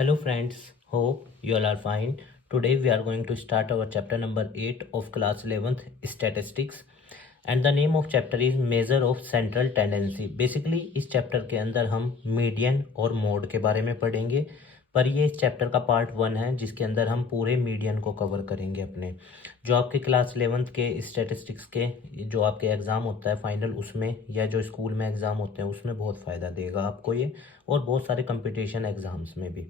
Hello friends, hope you all are fine. Today we are going to start our chapter number 8 of class 11th statistics and the name of chapter is measure of central tendency. Basically इस chapter के अंदर हम median और mode के बारे में पढ़ेंगे, पर ये इस चैप्टर का पार्ट 1 है जिसके अंदर हम पूरे मीडियन को कवर करेंगे अपने जो आपके क्लास 11th के स्टैटिस्टिक्स के जो आपके एग्ज़ाम होता है फाइनल उसमें या जो स्कूल में एग्ज़ाम होते हैं उसमें बहुत फ़ायदा देगा आपको ये, और बहुत सारे कंपटीशन एग्ज़ाम्स में भी।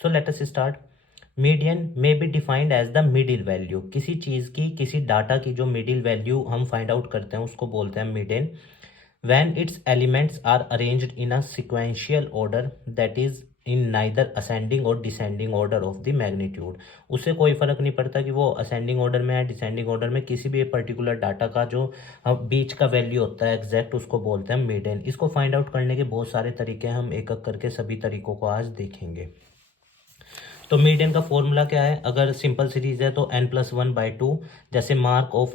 So let us start. Median may be defined as the middle value. किसी चीज़ की किसी डाटा की जो मिडिल वैल्यू हम फाइंड आउट करते हैं उसको बोलते हैं median. When it's elements are arranged in a sequential order that is in neither ascending or descending order of the magnitude. उससे कोई फर्क नहीं पड़ता कि वो असेंडिंग ऑर्डर में है डिसेंडिंग ऑर्डर में, किसी भी पर्टिकुलर डाटा का जो बीच का वैल्यू होता है एग्जैक्ट उसको बोलते हैं मीडियन। इसको फाइंड आउट करने के बहुत सारे तरीके हैं, हम एक एक करके सभी तरीकों को आज देखेंगे। तो मीडियन का फॉर्मूला क्या है? अगर सिंपल सीरीज है तो n+1/2, जैसे mark of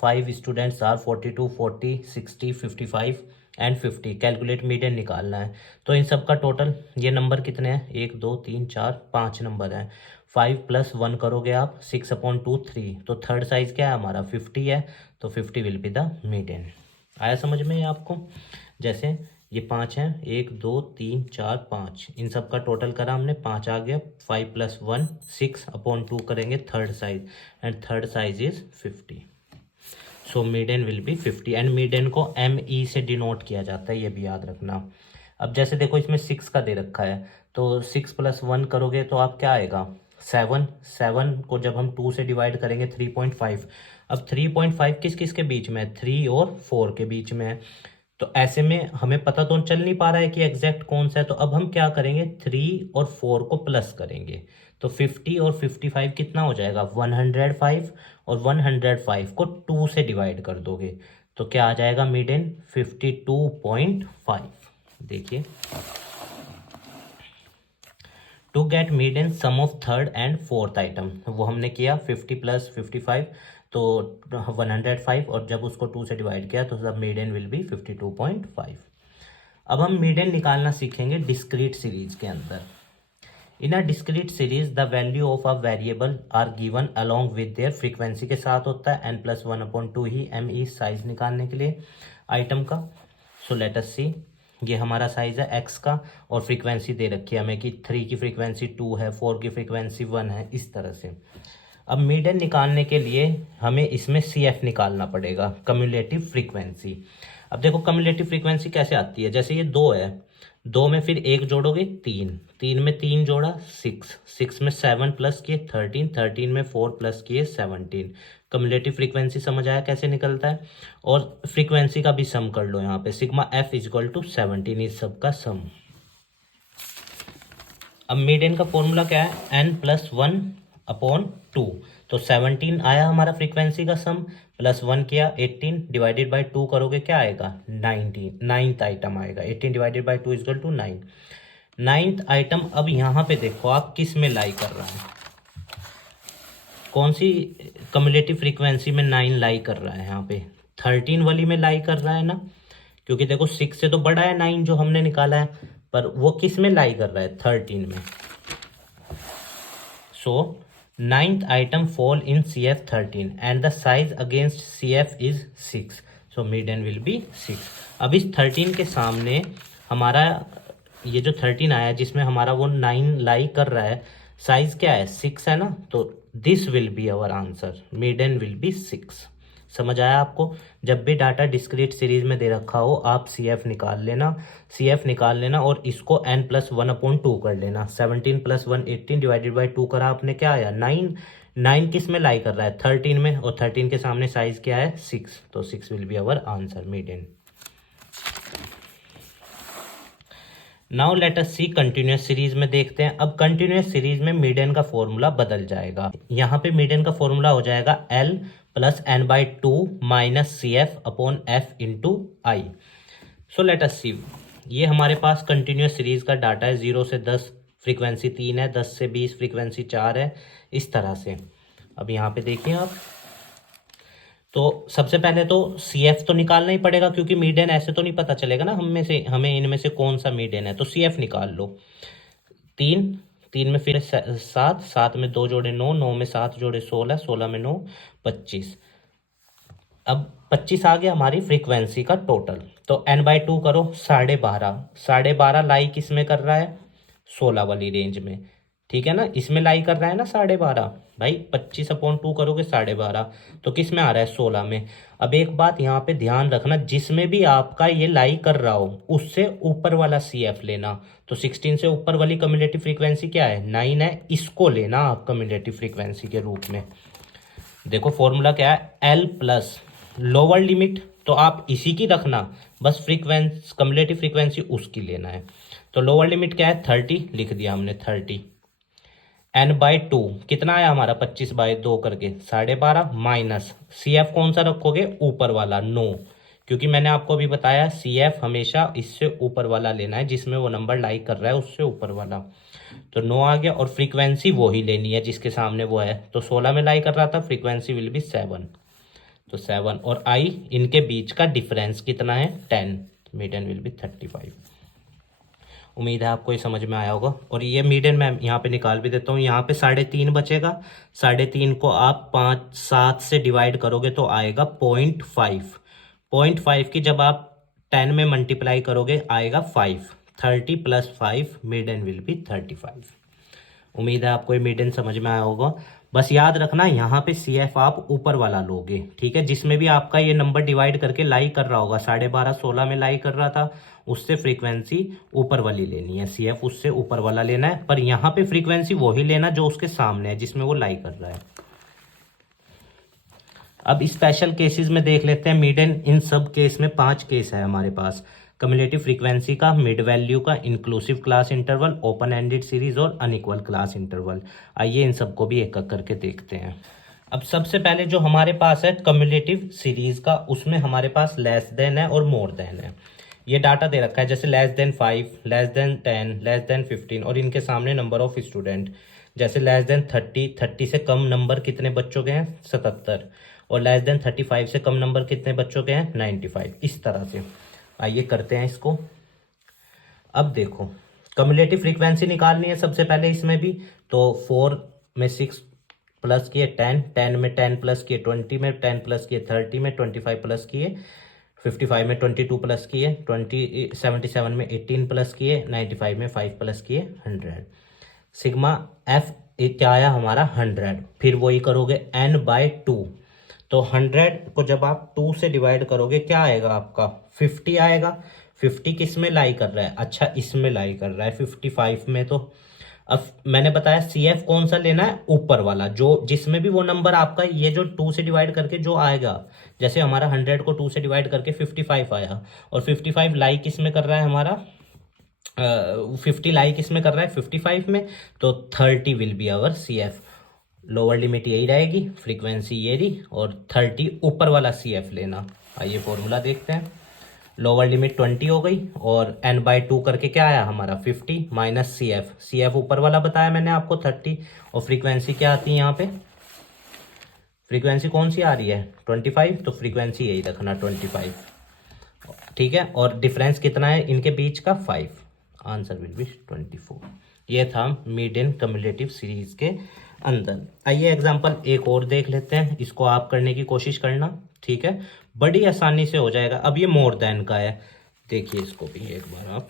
5 students are 42, 40, 60, 55 and 50। Calculate median निकालना है। तो इन सब का टोटल ये नंबर कितने हैं? 1 2 3 4 5 नंबर हैं। 5 + 1 करोगे आप 6/2 3। तो थर्ड साइज क्या है हमारा? 50 है, तो 50 विल बी द मीडियन। आया समझ में ये आपको? जैसे ये 5 हैं, 1 2 3 4 5, इन सब का टोटल करा हमने, 5 आ गया। 5 + 1 6/2 करेंगे third size, and third size is 50। So median will B 50 and median को ME से डिनोट किया जाता है, ये भी याद रखना। अब जैसे देखो इसमें 6 का दे रखा है, तो 6 + 1 करोगे तो आप क्या आएगा? 7। 7 को जब हम 2 से डिवाइड करेंगे 3.5। अब 3.5 किस किस के बीच में है? 3 और 4 के बीच में है। तो ऐसे में हमें पता तो चल नहीं पा रहा है कि एग्जैक्ट कौन सा है, तो अब हम क्या करेंगे? 3 और 4 को प्लस करेंगे, तो 50 और 55 कितना हो जाएगा? 105, और 105 को 2 से डिवाइड कर दोगे तो क्या आ जाएगा मीडियन? 52.5। देखिए, to get median sum of third and fourth item, वो हमने किया 50 + 55 तो 105, और जब उसको 2 से डिवाइड किया तो सब मीडियन विल बी 52.5। अब हम मीडियन निकालना सीखेंगे डिस्क्रीट सीरीज के अंदर। In a discrete series the value of a variable are given along with their frequency के साथ होता है। n+1/2 ही ME साइज निकालने के लिए आइटम का। सो लेट अस सी, ये हमारा साइज है x का, और फ्रीक्वेंसी दे रखी है हमें कि 3 की फ्रीक्वेंसी 2 है, 4 की फ्रीक्वेंसी 1 है, इस तरह से। अब मीडियन निकालने के लिए हमें इसमें CF निकालना पड़ेगा, कम्युलेटिव फ्रीक्वेंसी। अब देखो कम्युलेटिव फ्रीक्वेंसी कैसे आती है? जैसे ये 2 है, 2 में फिर 1 जोड़ोगे 3, 3 में 3 जोड़ा 6, 6 में 7 प्लस किए 13, 13 में 4 प्लस किए 17। कम्युलेटिव फ्रीक्वेंसी समझ आया कैसे निकलता है? और फ्रीक्वेंसी का भी सम कर लो यहाँ पे, सिग्मा F = 17 इस सब का सम। अब मीडियन का फॉर्मूला क्या है? n+1/2। तो 17 आया हमारा फ्रीक्वेंसी का सम, प्लस 1 किया 18 डिवाइडेड बाई 2 करोगे क्या आएगा? 19, नाइन्थ आइटम आएगा। 18 डिवाइडेड बाई 2 = 9, नाइन्थ आइटम। अब यहाँ पे देखो आप किस में लाई कर रहा है, कौन सी कम्युलेटिव फ्रीक्वेंसी में 9 लाई कर रहा है? यहाँ पे 13 वाली में लाई कर रहा है ना, क्योंकि देखो 6 से तो बड़ा है 9 जो हमने निकाला है, पर वो किस में लाई कर रहा है? 13 में। So ninth item fall in CF 13 and the size against CF is 6, so median will be 6। अब इस 13 के सामने हमारा ये जो 13 आया जिसमें हमारा वो 9 लाई कर रहा है, साइज क्या है? 6 है ना, तो this will be our answer, median will be 6। समझ आया आपको? जब भी डाटा डिस्क्रीट सीरीज में दे रखा हो आप CF निकाल लेना, CF निकाल लेना, और इसको n+1/2 कर लेना। 17 + 1 18 डिवाइडेड बाई 2 करा आपने, क्या आया? 9। 9 किस में लाई कर रहा है? 13 में, और 13 के सामने साइज क्या है? 6, तो 6 will be our answer, median. Now let us see continuous series में देखते हैं। अब कंटिन्यूस सीरीज में मीडियन का फॉर्मूला बदल जाएगा। यहाँ पे मीडियन का फॉर्मूला हो जाएगा L + n/2 - CF/F × I। So let us see, ये हमारे पास कंटिन्यूस सीरीज का डाटा है। 0 से 10 फ्रीक्वेंसी 3 है, 10 से 20 फ्रीक्वेंसी 4 है, इस तरह से। अब यहाँ पे देखिए आप, तो सबसे पहले तो CF तो निकालना ही पड़ेगा, क्योंकि मीडियन ऐसे तो नहीं पता चलेगा ना हमें इनमें से कौन सा मीडियन है। तो CF निकाल लो। 3 3 में फिर 7, 7 में 2 जोड़े 9, 9 में 7 जोड़े 16, 16 में 9 25। अब 25 आ गया हमारी फ्रीक्वेंसी का टोटल। तो n/2 करो 12.5, 12.5 लाई किस में कर रहा है, 16 वाली रेंज में, ठीक है ना, इसमें लाई कर रहा है ना 12.5। भाई 25/2 करोगे 12.5, तो किस में आ रहा है, 16 में। अब एक बात यहाँ पे ध्यान रखना, जिसमें भी आपका ये लाई कर रहा हो उससे ऊपर वाला CF लेना। तो 16 से ऊपर वाली कम्युलेटिव फ्रीक्वेंसी क्या है, 9 है, इसको लेना आप कम्युलेटिव फ्रीक्वेंसी के रूप में। देखो फॉर्मूला क्या है, L प्लस लोअर लिमिट तो आप इसी की रखना, बस फ्रीक्वेंसी कम्युलेटिव फ्रीक्वेंसी उसकी लेना है। तो लोअर लिमिट क्या है, 30 लिख दिया हमने, 30 n/2 कितना आया हमारा, 25/2 करके 12.5 माइनस CF कौन सा रखोगे, ऊपर वाला 9, क्योंकि मैंने आपको अभी बताया CF हमेशा इससे ऊपर वाला लेना है, जिसमें वो नंबर लाई कर रहा है उससे ऊपर वाला। तो 9 आ गया, और फ्रीक्वेंसी वो ही लेनी है जिसके सामने वो है। तो 16 में लाई कर रहा था, फ्रीक्वेंसी विल बी 7, तो 7 और I इनके बीच का डिफरेंस कितना है, 10, मीडियन विल बी 35। उम्मीद है आपको ये समझ में आया होगा। और ये मीडियन मैं यहाँ पे निकाल भी देता हूँ, यहाँ पे 3.5 बचेगा, 3.5 को आप 7 से डिवाइड करोगे तो आएगा 0.5, 0.5 की जब आप 10 में मल्टीप्लाई करोगे आएगा 5, 30 + 5 मीडियन विल बी 35। उम्मीद है आपको ये मीडियन समझ में आया होगा। बस याद रखना यहाँ पे CF आप ऊपर वाला लोगे, ठीक है, जिसमें भी आपका ये नंबर डिवाइड करके लाई कर रहा होगा, 12.5 16 में लाई कर रहा था, उससे फ्रीक्वेंसी ऊपर वाली लेनी है, CF उससे ऊपर वाला लेना है, पर यहाँ पे फ्रीक्वेंसी वही लेना जो उसके सामने है जिसमें वो लाई कर रहा है। अब स्पेशल केसेस में देख लेते हैं मीडियन। इन सब केस में 5 केस है हमारे पास, कम्युलेटिव फ्रीक्वेंसी का, मिड वैल्यू का, inclusive class interval, open ended series और अनइक्वल क्लास इंटरवल। आइए इन सबको भी एक एक करके देखते हैं। अब सबसे पहले जो हमारे पास है कम्युलेटिव सीरीज का, उसमें हमारे पास लेस देन है और मोर देन है। ये डाटा दे रखा है, जैसे less than 5, less than 10, less than 15, और इनके सामने नंबर ऑफ स्टूडेंट, जैसे लेस देन 30, 30 से कम नंबर कितने बच्चों के हैं, 77, और लेस देन 35 से कम नंबर कितने बच्चों के हैं, 95, इस तरह से। आइए करते हैं इसको। अब देखो कम्युलेटिव फ्रीक्वेंसी निकालनी है सबसे पहले इसमें भी, तो 4 में 6 प्लस किए 10, 10 में 10 प्लस किए 20, में 10 प्लस किए 30, में 25 प्लस किए 55, में 22 प्लस किए 20, 77 में 18 प्लस किए 95 में 5 प्लस किए 100। सिग्मा F क्या आया हमारा 100। फिर वही करोगे n/2, तो 100 को जब आप 2 से डिवाइड करोगे क्या आएगा आपका, 50 आएगा। 50 किस में लाई कर रहा है, अच्छा इसमें लाई कर रहा है 55 में। तो अब मैंने बताया CF कौन सा लेना है, ऊपर वाला, जो जिसमें भी वो नंबर आपका ये जो 2 से डिवाइड करके जो आएगा, जैसे हमारा 100 को 2 से डिवाइड करके 55 आया, और 55 लाई किस में कर रहा है हमारा, 50 लाई किस में कर रहा है, 55 में, तो 30 will be our CF। Lower limit यही रहेगी, फ्रीक्वेंसी ये रही, और 30 ऊपर वाला CF लेना। आइए फॉर्मूला देखते हैं। लोअर लिमिट 20 हो गई, और n/2 करके क्या आया हमारा 50 माइनस CF ऊपर वाला बताया मैंने आपको 30, और फ्रीक्वेंसी क्या आती है यहाँ पे, फ्रीक्वेंसी कौन सी आ रही है 25, तो फ्रीक्वेंसी यही रखना 25, ठीक है, और डिफरेंस कितना है इनके बीच का 5, आंसर विल बी 24। ये था मीडियन कम्युलेटिव सीरीज के अंदर। आइए एग्जांपल एक और देख लेते हैं, इसको आप करने की कोशिश करना, ठीक है, बड़ी आसानी से हो जाएगा। अब ये मोर देन का है, देखिए इसको भी एक बार आप।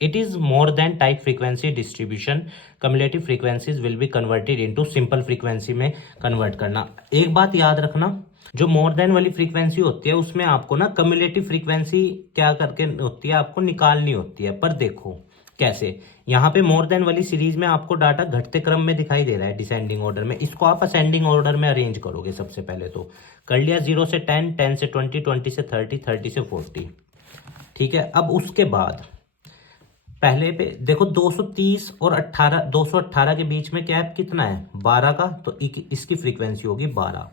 It is more than type frequency distribution, cumulative frequencies will be converted into simple frequency में कन्वर्ट करना। एक बात याद रखना, जो मोर देन वाली फ्रीक्वेंसी होती है उसमें आपको ना कम्युलेटिव फ्रीक्वेंसी क्या करके होती है, आपको निकालनी होती है। पर देखो कैसे, यहाँ पे मोर देन वाली सीरीज में आपको डाटा घटते क्रम में दिखाई दे रहा है, डिसेंडिंग ऑर्डर में, इसको आप असेंडिंग ऑर्डर में अरेंज करोगे। सबसे पहले तो कर लिया 0 से 10, 10 से 20, 20 से 30, 30 से 40, ठीक है। अब उसके बाद पहले पे देखो 230 और 18, 218 के बीच में गैप कितना है 12 का, तो इसकी फ्रीक्वेंसी होगी 12।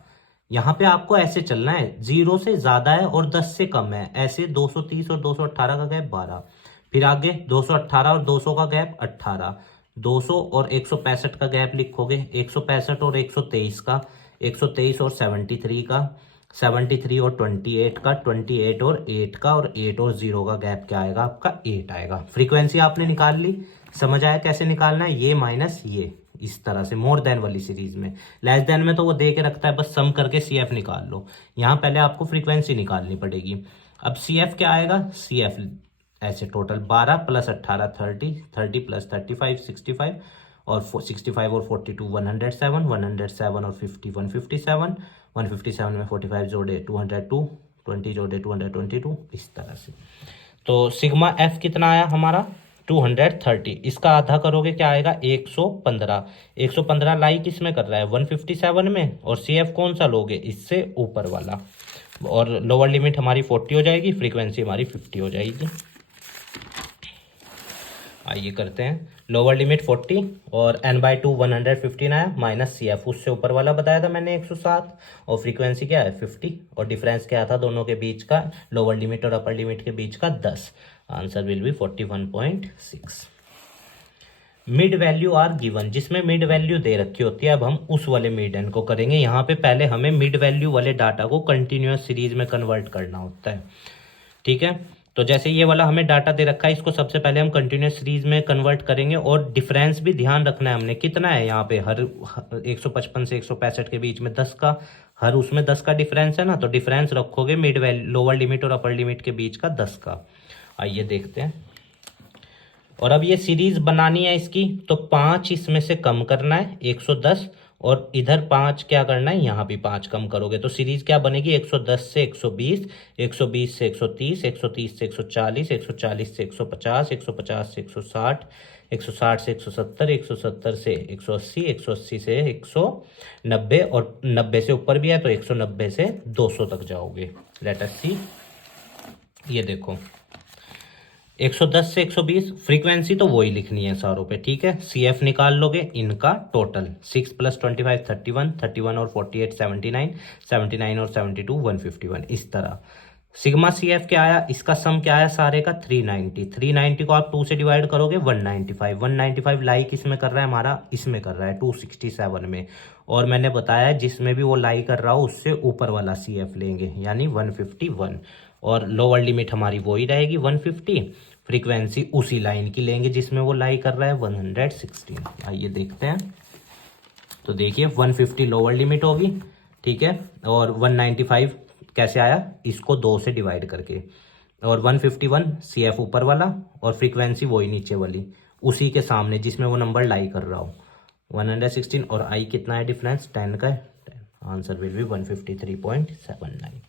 यहाँ पे आपको ऐसे चलना है, 0 से ज्यादा है और 10 से कम है, ऐसे 230 और 218 का गैप 12, फिर आगे 218 और 200 का गैप 18, 200 और 165 का गैप लिखोगे, 165 और 123 का, 123 और 73 का, 73 और 28 का, 28 और 8 का, और 8 और 0 का गैप क्या आएगा आपका 8 आएगा। फ्रीक्वेंसी आपने निकाल ली, समझ आया कैसे निकालना है? ये माइनस ये, इस तरह से मोर देन वाली सीरीज में। लेस देन में तो वो दे के रखता है, बस सम करके सी एफ निकाल लो। यहाँ पहले आपको फ्रीक्वेंसी निकालनी पड़ेगी। अब सी एफ क्या आएगा? सी एफ ऐसे टोटल 12 प्लस 18 30, 30 प्लस 35 65, और 65 और 42 107, 107 और 50 157, 157 में 45 जोड़े 202, 20 जोड़े 222, इस तरह से। तो सिग्मा एफ कितना आया हमारा? 230। इसका आधा करोगे क्या आएगा? 115। 115 लाई किस में कर रहा है? 157 में। और सी एफ कौन सा लोगे? इससे ऊपर वाला। और लोअर लिमिट हमारी 40 हो जाएगी, फ्रीक्वेंसी हमारी 50 हो जाएगी। आइए करते हैं। लोअर लिमिट 40 और n/2 115 आया, माइनस सी एफ उससे ऊपर वाला बताया था मैंने 107, और फ्रीक्वेंसी क्या है? 50, और डिफरेंस क्या था दोनों के बीच का? लोअर लिमिट और अपर लिमिट के बीच का 10। Answer will be 41.6। Mid value are given, जिसमें मिड वैल्यू दे रखी होती है। अब हम उस वाले मिड एन को करेंगे। यहाँ पे पहले हमें मिड वैल्यू वाले डाटा को कंटिन्यूअस सीरीज में कन्वर्ट करना होता है, ठीक है। तो जैसे ये वाला हमें डाटा दे रखा है, इसको सबसे पहले हम कंटिन्यूअस सीरीज में कन्वर्ट करेंगे। और डिफरेंस भी ध्यान रखना है हमने, कितना है यहाँ पे? हर 155 से 165 के बीच में 10 का, हर उसमें 10 का डिफरेंस है ना, तो डिफरेंस रखोगे मिड वैल्यू लोअर लिमिट और अपर लिमिट के बीच का 10 का। आइए देखते हैं। और अब ये सीरीज बनानी है इसकी, तो 5 इसमें से कम करना है 110, और इधर 5 क्या करना है? यहाँ भी 5 कम करोगे तो सीरीज क्या बनेगी? 110 से 120, 120 से 130, 130 से 140, 140 से 150, 150 से 160, 160 से 170, 170 से 180, 180 से 190, और 90 से ऊपर भी है तो 190 से 200 तक जाओगे। Late us see. ये देखो 110 से 120, फ्रीक्वेंसी तो वही लिखनी है सारों पे, ठीक है। सी एफ निकाल लोगे इनका टोटल, 6 प्लस 25 31, 31 और 48 79, 79 और 72 151, इस तरह। सिग्मा सी एफ क्या आया? इसका सम क्या आया सारे का? 390। 390 को आप 2 से डिवाइड करोगे 195। 195 लाई किस में कर रहा है हमारा? इसमें कर रहा है 267 में। और मैंने बताया जिसमें भी वो लाई कर रहा हो उससे ऊपर वाला सी एफ लेंगे, यानी 151। और लोअर लिमिट हमारी वो ही रहेगी 150, फ्रीक्वेंसी उसी लाइन की लेंगे जिसमें वो लाई कर रहा है 116। आइए देखते हैं। तो देखिए 150 लोअर लिमिट होगी, ठीक है। और 195 कैसे आया? इसको 2 से डिवाइड करके। और 151 सी एफ ऊपर वाला, और फ्रीक्वेंसी वही नीचे वाली उसी के सामने जिसमें वो नंबर लाई कर रहा हो 116। और आई कितना है डिफरेंस? 10 का है। Answer will B 153.79।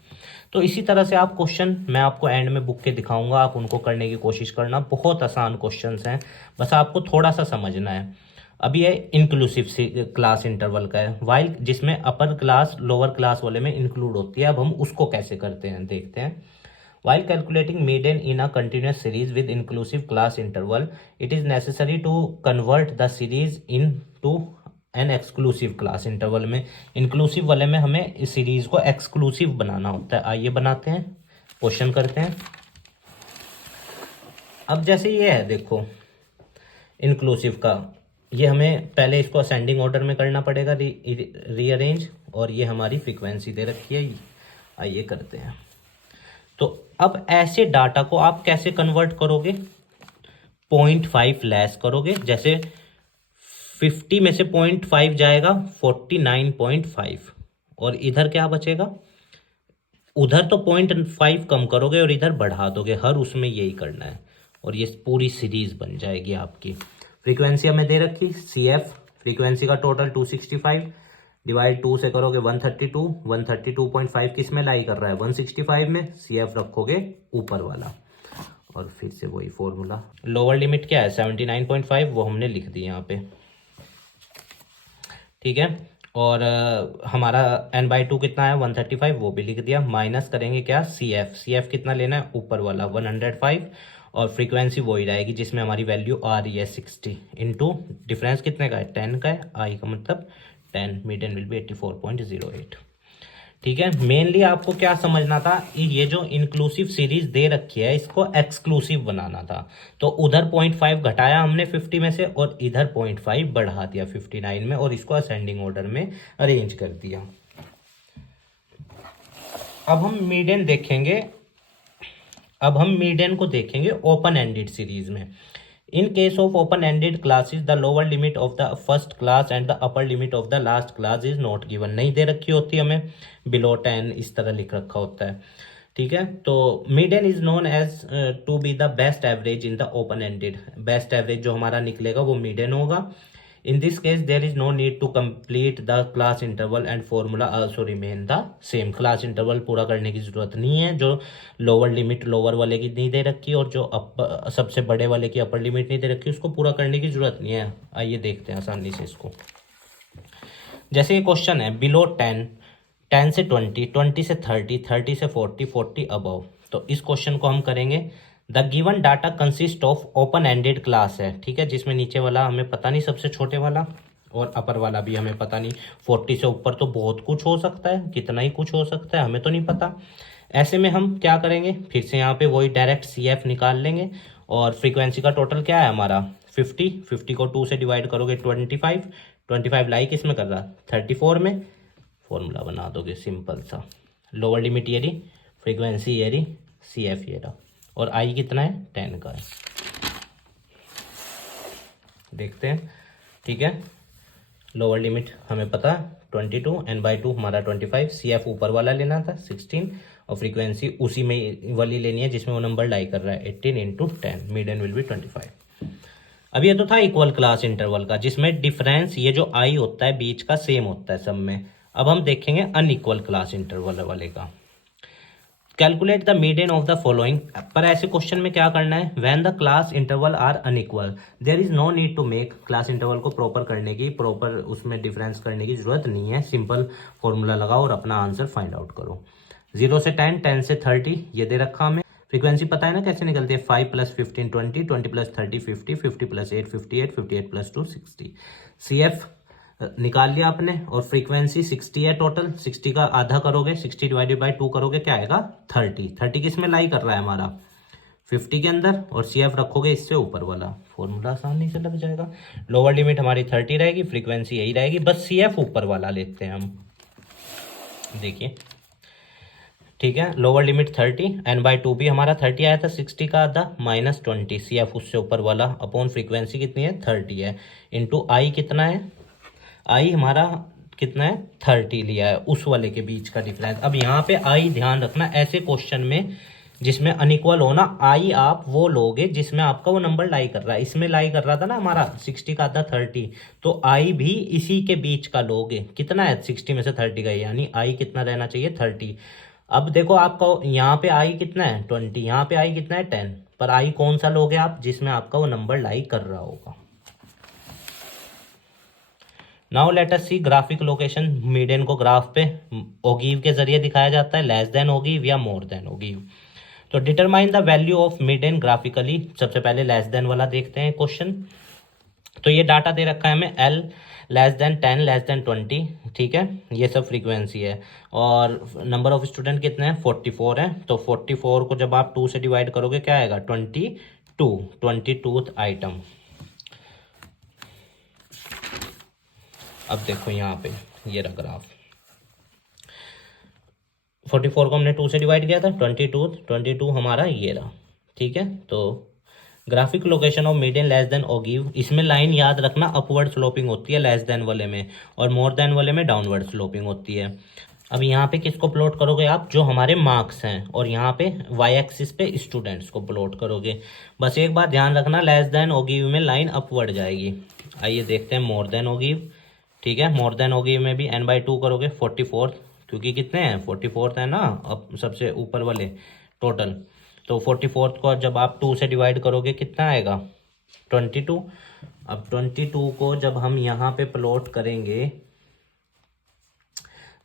तो इसी तरह से आप क्वेश्चन मैं आपको एंड में बुक के दिखाऊंगा, आप उनको करने की कोशिश करना। बहुत आसान क्वेश्चंस हैं, बस आपको थोड़ा सा समझना है। अब ये इंक्लूसिव क्लास इंटरवल का है, वाइल जिसमें अपर क्लास लोअर क्लास वाले में इंक्लूड होती है। अब हम उसको कैसे करते हैं देखते हैं। While calculating median in a continuous series with inclusive class interval, it is necessary to convert the series into an exclusive class interval में। inclusive वाले में हमें इस सीरीज को exclusive बनाना होता है। आइए बनाते हैं, क्वेश्चन करते हैं। अब जैसे ये है देखो inclusive का, ये हमें पहले इसको असेंडिंग ऑर्डर में करना पड़ेगा, रीअरेंज, और ये हमारी फ्रीक्वेंसी दे रखी है। आइए करते हैं। तो अब ऐसे डाटा को आप कैसे कन्वर्ट करोगे? 0.5 लेस करोगे, जैसे 50 में से 0.5 जाएगा 49.5, और इधर क्या बचेगा? उधर तो 0.5 कम करोगे और इधर बढ़ा दोगे, हर उसमें यही करना है, और ये पूरी सीरीज बन जाएगी आपकी। फ्रीक्वेंसी हमें दे रखी सी एफ, फ्रीक्वेंसी का टोटल 265, डिवाइड 2 से करोगे 132, 132.5 किस में लाई कर रहा है? 165 में। सी एफ रखोगे ऊपर वाला, और फिर से वही फॉर्मूला। लोअर लिमिट क्या है? 79.5, वो हमने लिख दी यहाँ पे, ठीक है। और हमारा n/2 कितना है? 135, वो भी लिख दिया। माइनस करेंगे क्या? सी एफ, सी एफ कितना लेना है? ऊपर वाला 105, और फ्रीक्वेंसी वही रहेगी जिसमें हमारी वैल्यू आ रही है 60, इंटू डिफरेंस कितने का है? 10 का है। आई का मतलब 10, मीडियन विल बी 84.08, ठीक है। मेनली आपको क्या समझना था, ये जो इंक्लूसिव सीरीज दे रखी है इसको एक्सक्लूसिव बनाना था। तो उधर 0.5 घटाया हमने 50 में से, और इधर 0.5 बढ़ा दिया 59 में, और इसको असेंडिंग ऑर्डर में अरेंज कर दिया। अब हम मीडियन देखेंगे, अब हम मीडियन को देखेंगे ओपन एंडेड सीरीज में। In case of open ended classes the lower limit of the first class and the upper limit of the last class is not given, नहीं दे रखी होती हमें, बिलो 10 इस तरह लिख रखा होता है। ठीक है, तो median is known as to be the best average in the open ended, best average जो हमारा निकलेगा वो मीडियन होगा। In this case there is no need to complete the class interval and formula also remain the same, class interval पूरा करने की जरूरत नहीं है, जो लोअर लिमिट लोअर वाले की नहीं दे रखी और जो सबसे बड़े वाले की अपर लिमिट नहीं दे रखी उसको पूरा करने की जरूरत नहीं है। आइए देखते हैं आसानी से इसको। जैसे ये क्वेश्चन है बिलो 10, 10 से 20, 20 से 30, 30 से 40, 40 अबव, तो इस क्वेश्चन को हम करेंगे। The given data consist of open ended class है, ठीक है, जिसमें नीचे वाला हमें पता नहीं सबसे छोटे वाला और अपर वाला भी हमें पता नहीं, 40 से ऊपर तो बहुत कुछ हो सकता है, कितना ही कुछ हो सकता है हमें तो नहीं पता। ऐसे में हम क्या करेंगे, फिर से यहाँ पे वही डायरेक्ट CF निकाल लेंगे और फ्रीक्वेंसी का टोटल क्या है हमारा 50, 50 को 2 से डिवाइड करोगे 25, 25 लाई किस में कर रहा 34 में, फॉर्मूला बना दोगे सिंपल सा, लोअर लिमिट ये रही, फ्रीक्वेंसी ये रही, CF ये रहा और I कितना है 10 का है। देखते हैं, ठीक है, लोअर लिमिट हमें पता 22, n/2 हमारा 25, CF ऊपर वाला लेना था 16 और फ्रीक्वेंसी उसी में वाली लेनी है जिसमें वो नंबर लाई कर रहा है 18 इंटू 10, मीडियन विल बी 25। अब ये तो था इक्वल क्लास इंटरवल का जिसमें डिफरेंस ये जो I होता है बीच का सेम होता है सब में। अब हम देखेंगे अनइक्वल क्लास इंटरवल वाले का। Calculate the median of the following, पर ऐसे क्वेश्चन में क्या करना है, when the class interval are unequal there is no need to make, class interval को प्रॉपर करने की, प्रॉपर उसमें डिफरेंस करने की जरूरत नहीं है, सिंपल फॉर्मूला लगाओ और अपना आंसर फाइंड आउट करो। 0 से 10, 10 से 30 ये दे रखा हमें, फ्रीक्वेंसी पता है ना कैसे निकलती है, 5 + 15 20, 20 + 30 50, 50 + 8 58, 58 + 2 60, CF निकाल लिया आपने और फ्रीक्वेंसी 60 है टोटल, 60 का आधा करोगे 60 डिवाइडेड बाय 2 करोगे क्या आएगा 30, 30 किस में लाई कर रहा है हमारा 50 के अंदर और CF रखोगे इससे ऊपर वाला, फॉर्मूला आसानी से लग जाएगा। लोअर लिमिट हमारी 30 रहेगी, फ्रीक्वेंसी यही रहेगी, बस CF ऊपर वाला लेते हैं हम, देखिए ठीक है, लोअर लिमिट 30, n/2 भी हमारा 30 आया था, 60 का आधा -20, CF उससे ऊपर वाला अपॉन फ्रीक्वेंसी कितनी है 30 है, इंटू I कितना है, I हमारा कितना है 30 लिया है, उस वाले के बीच का डिफरेंस। अब यहाँ पे I ध्यान रखना, ऐसे क्वेश्चन में जिसमें अनइक्वल होना I आप वो लोगे जिसमें आपका वो नंबर लाई कर रहा है, इसमें लाई कर रहा था ना हमारा 60 का आधा 30, तो I भी इसी के बीच का लोगे, कितना है 60 में से 30 गए, यानी I कितना रहना चाहिए 30। अब देखो आपका यहाँ पे I कितना है 20, यहाँ पे I कितना है 10, पर I कौन सा लोगे आप जिसमें आपका वो नंबर लाई कर रहा होगा। नाउ लेट अस सी ग्राफिक लोकेशन, मीडियन को ग्राफ पे ओगिव के जरिए दिखाया जाता है, लेस देन ओगिव या मोर देन ओगिव। तो determine the value of median graphically, सबसे पहले लेस देन वाला देखते हैं क्वेश्चन। तो ये डाटा दे रखा है हमें L less than 10 less than 20, ठीक है, ये सब फ्रीक्वेंसी है और नंबर ऑफ स्टूडेंट कितने हैं 44 है, तो 44 को जब आप 2 से डिवाइड करोगे क्या आएगा 22 आइटम। अब देखो यहाँ पे ये रहा ग्राफ, 44 को हमने 2 से डिवाइड किया था, 22 हमारा ये रहा, ठीक है। तो graphic location of median less than और गिव, इसमें लाइन याद रखना अपवर्ड स्लोपिंग होती है लेस देन वाले में और मोर देन वाले में डाउनवर्ड स्लोपिंग होती है। अब यहाँ पे किसको प्लॉट करोगे आप, जो हमारे मार्क्स हैं, और यहाँ पे वाई एक्सिस पे स्टूडेंट्स को प्लॉट करोगे। बस एक बात ध्यान रखना, लेस देन और गिव में लाइन अपवर्ड जाएगी। आइए देखते हैं मोर देन और गिव, ठीक है, मोर देन होगी में भी n/2 करोगे 44, क्योंकि कितने हैं 44 है ना अब सबसे ऊपर वाले टोटल, तो 44 को जब आप 2 से डिवाइड करोगे कितना आएगा 22। अब 22 को जब हम यहाँ पे प्लॉट करेंगे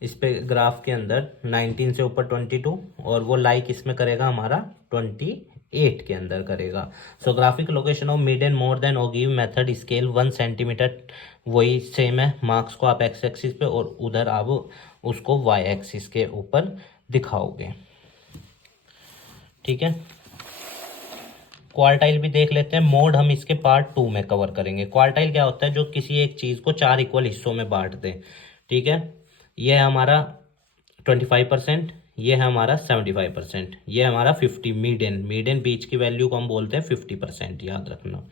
इस पे ग्राफ के अंदर 19 से ऊपर 22 और वो लाइक इसमें करेगा हमारा 28 के अंदर करेगा। So graphic location of median more than और गिव मेथड स्केल 1 सेंटीमीटर, वही सेम है, मार्क्स को आप एक्स एक्सिस पे और उधर आप उसको वाई एक्सिस के ऊपर दिखाओगे, ठीक है। क्वार्टाइल भी देख लेते हैं, मोड हम इसके पार्ट 2 में कवर करेंगे। क्वार्टाइल क्या होता है, जो किसी एक चीज़ को 4 इक्वल हिस्सों में बांट दे, ठीक है। यह हमारा 25%, ये है हमारा 75%, ये हमारा 50 मीडियन बीच की वैल्यू को हम बोलते हैं 50%, याद रखना।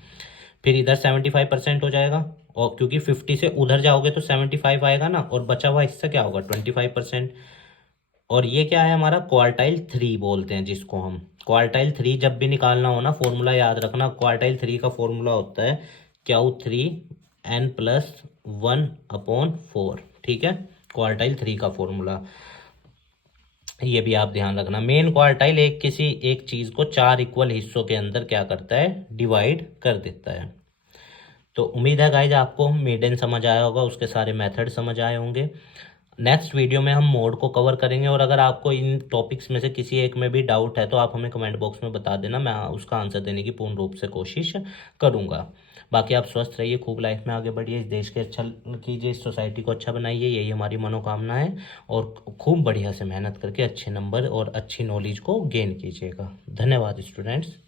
फिर इधर 75% हो जाएगा, और क्योंकि 50 से उधर जाओगे तो 75 आएगा ना, और बचा हुआ हिस्सा क्या होगा 25%। और ये क्या है हमारा क्वार्टाइल 3 बोलते हैं जिसको हम। क्वार्टाइल 3 जब भी निकालना हो ना, फॉर्मूला याद रखना, क्वार्टाइल 3 का फॉर्मूला होता है Q3n+1/4, ठीक है, क्वार्टाइल 3 का फॉर्मूला। ये भी आप ध्यान रखना। मेन क्वार्टाइल किसी एक चीज को 4 इक्वल हिस्सों के अंदर क्या करता है, डिवाइड कर देता है। तो उम्मीद है गाइज आपको मीडियन समझ आया होगा, उसके सारे मेथड समझ आए होंगे। नेक्स्ट वीडियो में हम मोड को कवर करेंगे, और अगर आपको इन टॉपिक्स में से किसी एक में भी डाउट है तो आप हमें कमेंट बॉक्स में बता देना, मैं उसका आंसर देने की पूर्ण रूप से कोशिश करूंगा। बाकी आप स्वस्थ रहिए, खूब लाइफ में आगे बढ़िए, इस देश के अच्छा कीजिए, इस सोसाइटी को अच्छा बनाइए, यही हमारी मनोकामना है। और खूब बढ़िया से मेहनत करके अच्छे नंबर और अच्छी नॉलेज को गेन कीजिएगा। धन्यवाद स्टूडेंट्स।